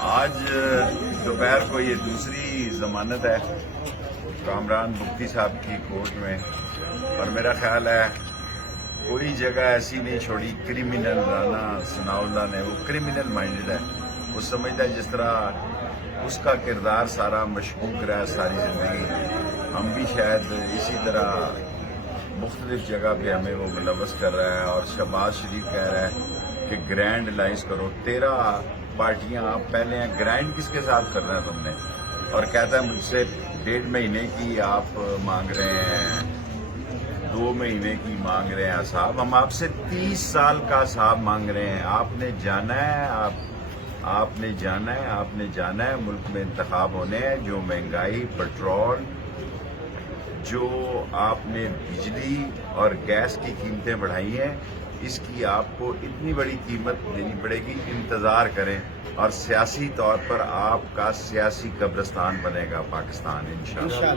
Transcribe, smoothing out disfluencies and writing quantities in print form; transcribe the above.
آج دوپہر کو یہ دوسری ضمانت ہے کامران مفتی صاحب کی کورٹ میں، اور میرا خیال ہے کوئی جگہ ایسی نہیں چھوڑی کرمنل رانا ثناء اللہ نے. وہ کرمنل مائنڈڈ ہے، وہ سمجھتا ہے جس طرح اس کا کردار سارا مشکوک رہا ساری زندگی، ہم بھی شاید اسی طرح مختلف جگہ پہ ہمیں وہ ملوث کر رہا ہے. اور شہباز شریف کہہ رہا ہے کہ گرینڈ لائز کرو. 13 پارٹیاں آپ پہلے ہیں، گرینڈ کس کے ساتھ کرنا ہے تم نے؟ اور کہتا ہے مجھ سے 1.5 مہینے کی آپ مانگ رہے ہیں، 2 مہینے کی مانگ رہے ہیں صاحب. ہم آپ سے 30 سال کا صاحب مانگ رہے ہیں. آپ نے جانا ہے، آپ نے جانا ہے. ملک میں انتخاب ہونے ہیں. جو مہنگائی، پیٹرول، جو آپ نے بجلی اور گیس کی قیمتیں بڑھائی ہیں، اس کی آپ کو اتنی بڑی قیمت دینی پڑے گی. انتظار کریں، اور سیاسی طور پر آپ کا سیاسی قبرستان بنے گا پاکستان انشاءاللہ.